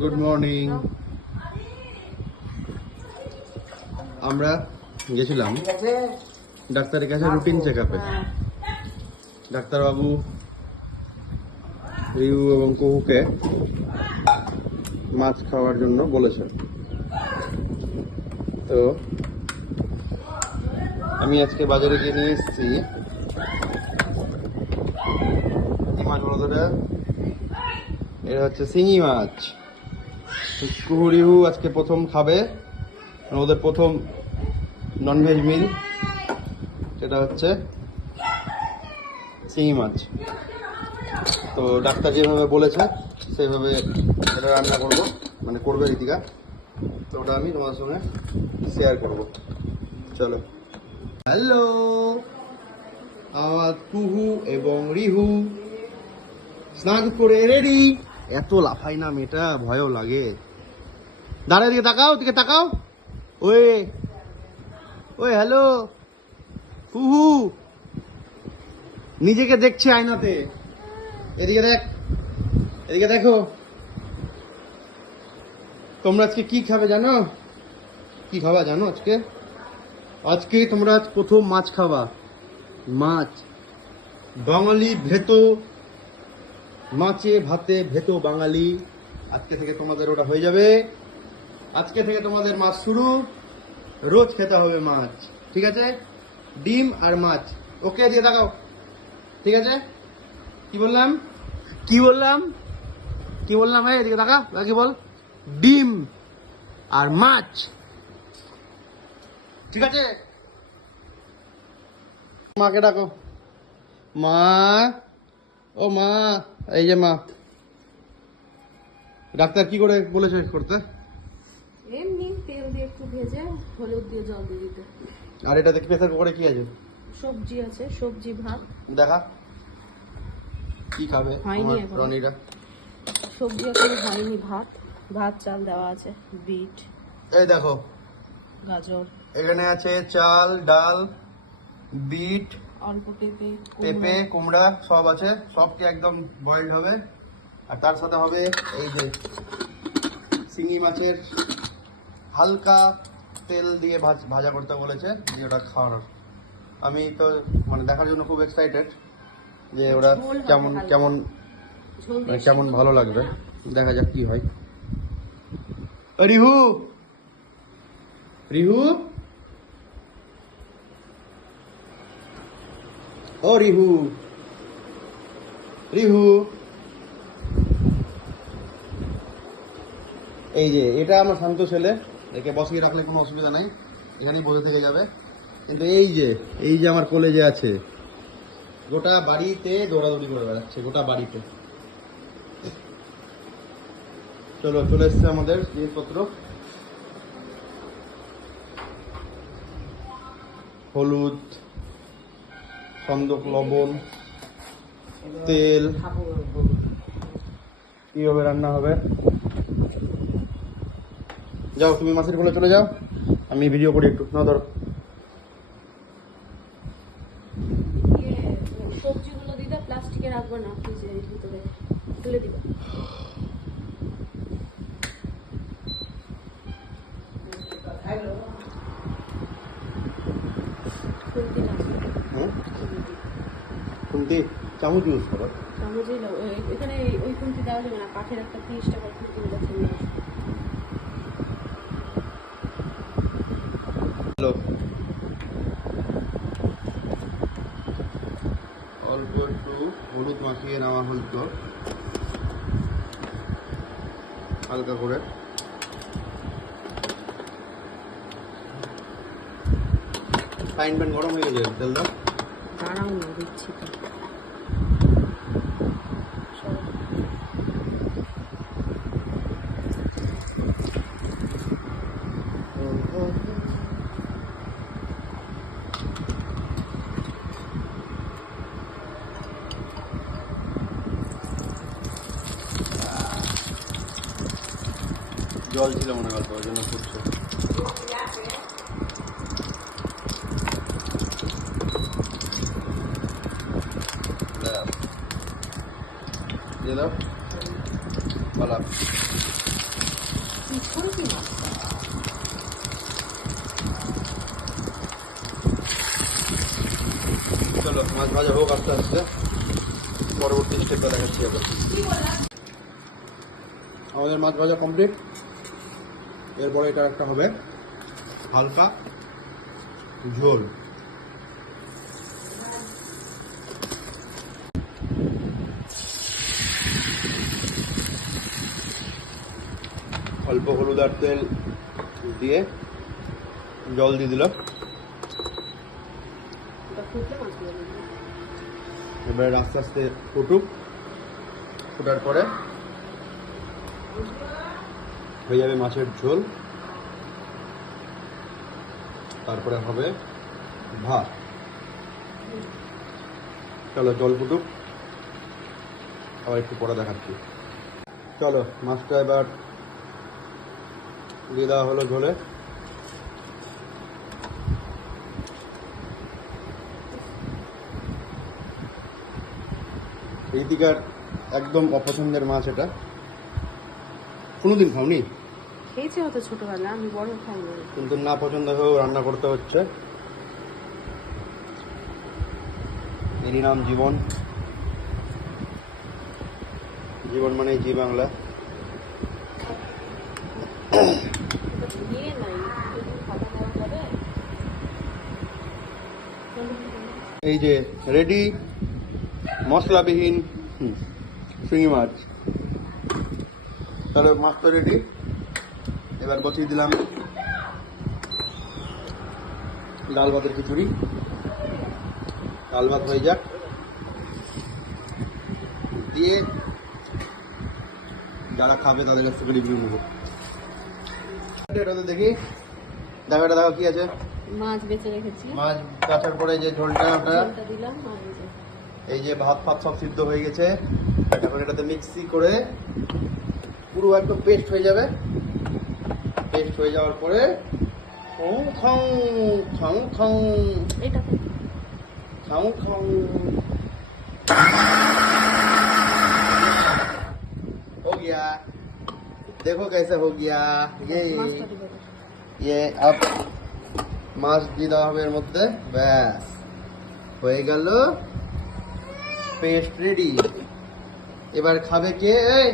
Good morning আমরা গেছিলাম ডাক্তারের কাছে রুটিন চেক আপে ডাক্তারবাবু, রিউ এবং কুহুকে মাছ খাওয়ার জন্য বলেছেন। তো আমি আজকে বাজারে গিয়ে নিয়ে এসেছি। কি মাছ বলো তো এটা? হচ্ছে শিঙি মাছ। কুহুরিহু আজকে প্রথম খাবে। ওদের প্রথম ননভেজ মিল সেটা হচ্ছে শিঙি মাছ। তো ডাক্তার যেভাবে বলেছে সেইভাবে এটা রান্না করব। মানে করবে রীতিকা। তো ওটা আমি তোমার সঙ্গে শেয়ার করব। চলো। হ্যালো আমার কুহু এবং রিহু, স্নান করে রেডি এত লাফাই না মেয়েটা, ভয়ও লাগে। দাঁড়ায় দিকে তাকাও দিকে তাকাও। ওই ওই হ্যালো। কুহু নিজেকে দেখছে আয়নাতে। এদিকে দেখ, এদিকে দেখো। তোমরা আজকে কি খাবে জানো? কি খাবা জানো আজকে? আজকে তোমরা আজ প্রথম মাছ খাবা। মাছ। বাঙালি ভেতো মাছে ভাতে ভেতো বাঙালি। আজকে থেকে তোমাদের ওটা হয়ে যাবে। আজকে থেকে তোমাদের মাছ শুরু। রোজ খেতে হবে মাছ ঠিক আছে? ডিম আর মাছ। ওকে দিয়ে দেখাও ঠিক আছে? কি বললাম? কি বললাম? কি বললাম এই এদিকে দেখা কি বল। ডিম আর মাছ। ঠিক আছে? মাকে ডাকো। মা ও মা এই যে মা। ডাক্তার কি করে বলেছে করতে? এমনি তেল দিয়ে একটু ভেজে হলুদ দিয়ে জল দিয়ে দিতে। আর এটা দেখি প্রেসার কুকারে কি আছে? সবজি আছে সবজি ভাত। দেখা। কি খাবে? আমার। রনিরা। সবজি এখন হয়নি ভাত। ভাত চাল দেওয়া আছে বিট এই দেখো। গাজর। এখানে আছে চাল ডাল বিট অল্প পেঁপে পেঁপে কুমড়া সব আছে সবটি একদম বয়েলড হবে। আর তার সাথে হবে এই যে শিঙি মাছের হালকা তেল দিয়ে ভাজ- করতে বলেছে যে ওটা খাওয়ানোর। আমি তো মানে দেখার জন্য খুব এক্সাইটেড যে ওরা কেমন কেমন মানে কেমন ভালো লাগবে। দেখা যাক কি হয়। রিহু! রিহু! ও রিহু। রিহু। এই যে, এটা আমার শান্ত ছেলে। একে বসিয়ে রাখলে কোনো অসুবিধা নাই। এখানেই বসে থেকে যাবে। কিন্তু এই যে এই যে আমার কলেজে আছে, গোটা বাড়িতে দৌড়াদৌড়ি করে বেড়াচ্ছে, গোটা বাড়িতে। চলো, চলে এসছে আমাদের জিনিসপত্র। হলুদ সন্দক লবণ, তেল। কীভাবে রান্না হবে? যাও, তুমি মাছের কোলে চলে যাও। আমি ভিডিও করি একটু। না ধরো। সবজিগুলো দিতে প্লাস্টিকে রাখব না ফ্রিজের ভিতরে। তুলে দিবে। খুন্তি চামচ ইউজ করো। এ- এখানে এই- ওই খুন্তি দেওয়া যাবে না কাঠের একটা তিরিশ টাকার হ্যালো। অল্প একটু হলুদ মাখিয়ে নেওয়া হইতো হালকা করে। ফ্রাইং প্যান গরম হয়ে গেছে তেল দাও দাঁড়াও না দিচ্ছি তো সরো। জল ছিল মনে হয় ওই জন্য ফুটছে। দিয়ে দাও। মাছ চলো মাছ ভাজা হোক আস্তে আস্তে। পরবর্তী স্টেপটা দেখাচ্ছি আবার। আমাদের মাছ ভাজা কমপ্লিট এরপরে এটা একটা হবে হালকা ঝোল। অল্প হলুদ আর তেল দিয়ে জল দিয়ে দিল এবারে আস্তে আস্তে ফুটুক। ফুটার পরে হয়ে যাবে মাছের ঝোল, তারপরে হবে ভাত। চলো, জল ফুটুক আবার একটু পরে দেখাচ্ছি। চলো, মাছটা এবার দিয়ে দেওয়া হলো ঝোলে। ঋতিকার একদম অপছন্দের মাছ এটা। কোনোদিন খাওনি? খেয়েছি হয়তো ছোটবেলা আমি বড় খাইনি। কিন্তু না পছন্দ হয়েও রান্না করতে হচ্ছে। এরই নাম জীবন। জীবন মানে জি বাংলা। এই যে রেডি মশলাবিহীন শিঙি মাছ। তাহলে মাছ তো রেডি? এবার বসিয়ে দিলাম ডাল ভাতের খিচুড়ি। ডাল ভাত হয়ে যাক। দিয়ে যারা খাবে তাদের কাছ থেকে রিভিউ নেব। এটাতে দেখি। দেখো এটা দেখো কি আছে? মাছ বেঁচে রেখেছি। মাছ কাটার পরে যে ঝোলটা ওটা দিলাম এই যে এই যে ভাত ফাত সব সিদ্ধ হয়ে গেছে। এখন এটাতে মিক্সি করে পুরো একদম পেস্ট হয়ে যাবে। পেস্ট হয়ে যাওয়ার পরে খাও খাও খাও খাও এটাতে খাও খাও हो गया देखो कैसे हो गया ये মাছটা দিবে ये अब মাছ দিয়ে দেওয়া হবে এর মধ্যে ব্যাস হয়ে গেল পেস্ট রেডি এবার খাবে কে এই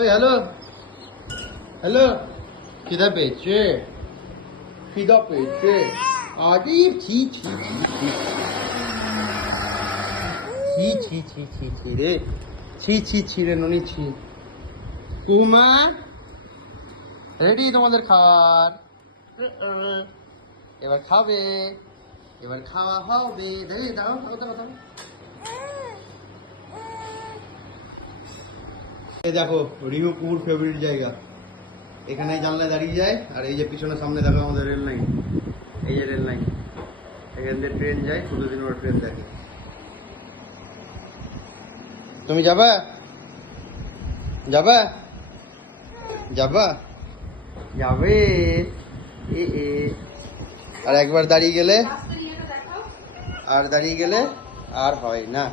এই হ্যালো হ্যালো খিদা পেয়েছে খিদা পেয়েছে আরে ছি ছি ছি। ছি ছি ছি রে। ছি ছি ছি রে ছি। কুমা রেডি তোমাদের খাবার? এবার খাবে। এবার খাওয়া হবে। দেখি দাও দাও দেখো রিহুপুর ফেভারিট জায়গা। এখানে জানলায় দাঁড়িয়ে যায়, আর এই যে পিছনে সামনে দেখো আমাদের রেল লাইন। এই যে রেল লাইন। এখান দিয়ে ট্রেন যায় প্রতিদিন ওরা ট্রেন দেখে। তুমি যাবা? যাবা? যাবা? যাবে। এ আর একবার দাঁড়িয়ে গেলে? আর দাঁড়িয়ে গেলে? আর হয় না।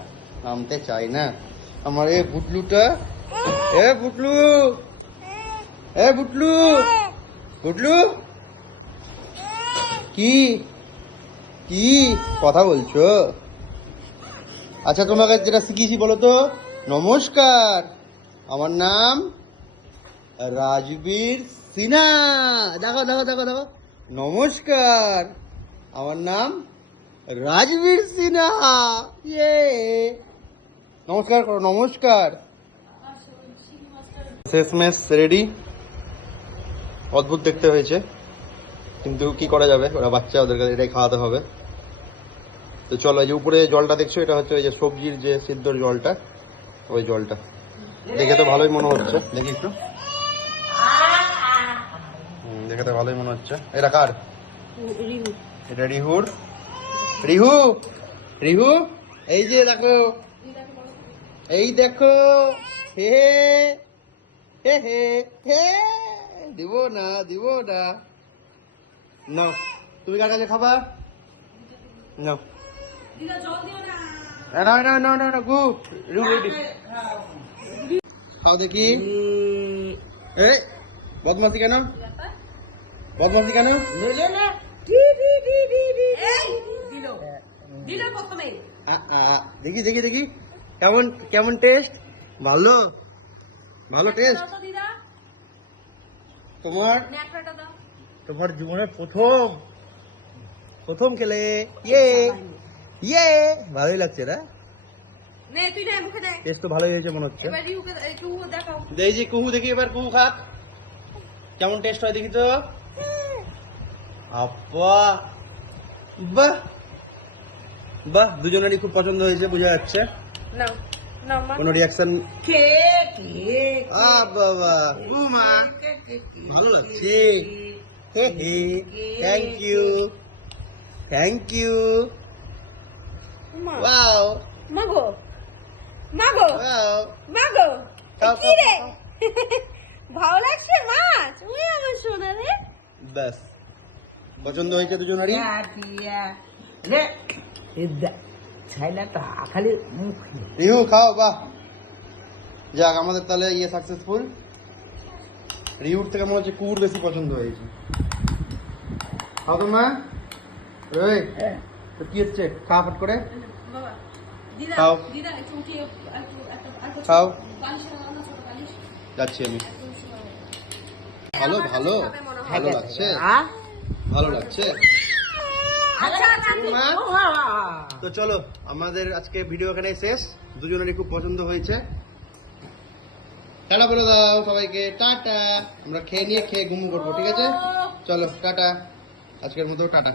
নামতে চাই না। আমার এ বুটলুটা এ বুটলু এ বুটলু বুটলু। কি? কি কথা বলছো? আচ্ছা তোমাকে যেটা শিখিয়েছি বলো তো? নমস্কার। আমার নাম রাজবীর সিনহা। দেখো দেখো দেখো দেখো। নমস্কার। আমার নাম রাজবীর সিনহা। ইয়ে। নমস্কার করো নমস্কার। শেষমেশ রেডি অদ্ভুত দেখতে হয়েছে। কিন্তু কি করা যাবে? ওরা বাচ্চা, ওদের কাছে এটাই খাওয়াতে হবে। তো চলো, এই যে উপরে জলটা দেখছ, এটা হচ্ছে ওই যে সবজির যে সিদ্ধর জলটা, ওই জলটা। দেখে তো ভালোই মনে হচ্ছে। দেখি একটু। দেখে তো ভালোই মনে হচ্ছে। এটা কার? এটা রিহুর। রিহু! রিহু! এই যে দেখো। এই দেখো। হে। হে হে হে। দিব না দিব না। নাও, তুমি কার কাছে খাবা? নাও। খাও দেখি। দেখি দেখি দেখি। কেমন কেমন টেস্ট ভালো? ভালো টেস্ট তোমার তোমার জীবনের প্রথম প্রথম খেলে। ইয়ে ইয়ে। ভালোই লাগছে না? টেস্ট তো ভালোই হয়েছে মনে হচ্ছে। দেখি কুহু দেখি এবার কুহু খাক। কেমন টেস্ট হয় দেখি তো। আপা বাহ। বাহ দুজনেরই খুব পছন্দ হয়েছে বোঝা যাচ্ছে। নাও নাও কোনো রিয়াকশন কে কে আ বাবা ভালো লাগছে? হে হে থ্যাংক ইউ থ্যাংক ইউ মা ওয়াও মাগো মাগো ওয়াও মাগো কি রে? ভালো লাগছে মাছ ওই আমার সোনা রে ব্যাস। পছন্দ হয়েছে দুজনেরই? রে ছাইলাটা খালি মুখ রিহু খাও বাহ। যাক আমাদের তাহলে ইয়ে সাকসেসফুল রিহুর থেকে মনে হচ্ছে কুকুর বেশি পছন্দ হয়েছে। খাও তো মা ওই তো কি হচ্ছে? খা ফট করে। বাবা দিদা খাও। খাও। যাচ্ছি আমি। ভালো ভালো। ভালো লাগছে। ভালো লাগছে। আচ্ছা তো চলো আমাদের আজকে ভিডিও এখানে শেষ। দুজনেরই খুব পছন্দ হয়েছে। টাটা বলে দাও সবাইকে, টাটা। আমরা খেয়ে নিয়ে খেয়ে ঘুম করব, ঠিক আছে? চলো, টাটা। আজকের মতো টাটা।